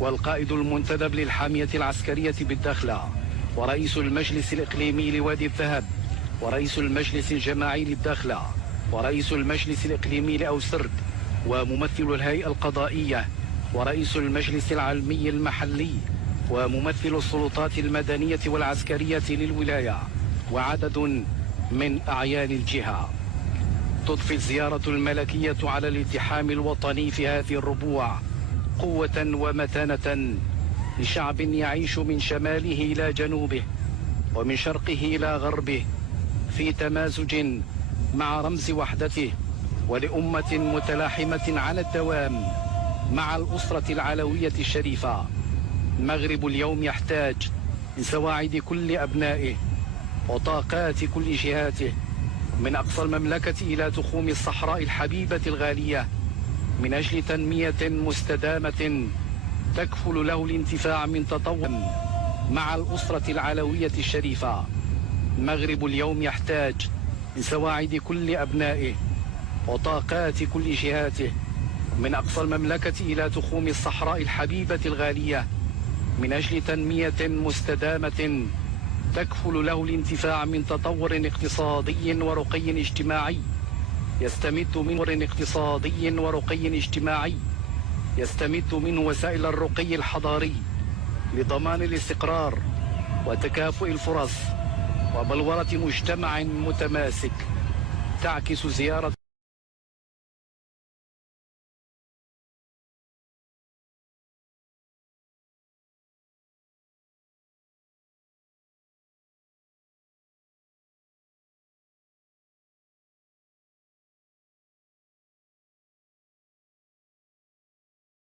والقائد المنتدب للحامية العسكرية بالداخلة، ورئيس المجلس الإقليمي لوادي الذهب، ورئيس المجلس الجماعي للداخلة، ورئيس المجلس الإقليمي لأوسرد، وممثل الهيئة القضائية، ورئيس المجلس العلمي المحلي، وممثل السلطات المدنية والعسكرية للولاية، وعدد من أعيان الجهة. تضفي الزيارة الملكية على الالتحام الوطني في هذه الربوع قوة ومتانة لشعب يعيش من شماله إلى جنوبه ومن شرقه إلى غربه في تمازج مع رمز وحدته، ولأمة متلاحمة على الدوام مع الأسرة العلوية الشريفة. المغرب اليوم يحتاج لسواعد كل أبنائه وطاقات كل جهاته، من أقصى المملكة إلى تخوم الصحراء الحبيبة الغالية، من أجل تنمية مستدامة تكفل له الانتفاع من تطور مع الأسرة العلوية الشريفة. المغرب اليوم يحتاج لسواعد كل أبنائه وطاقات كل جهاته، من أقصى المملكة إلى تخوم الصحراء الحبيبة الغالية، من أجل تنمية مستدامة تكفل له الانتفاع من تطور اقتصادي ورقي اجتماعي يستمد من وسائل الرقي الحضاري لضمان الاستقرار وتكافؤ الفرص وبلورة مجتمع متماسك. تعكس زيارة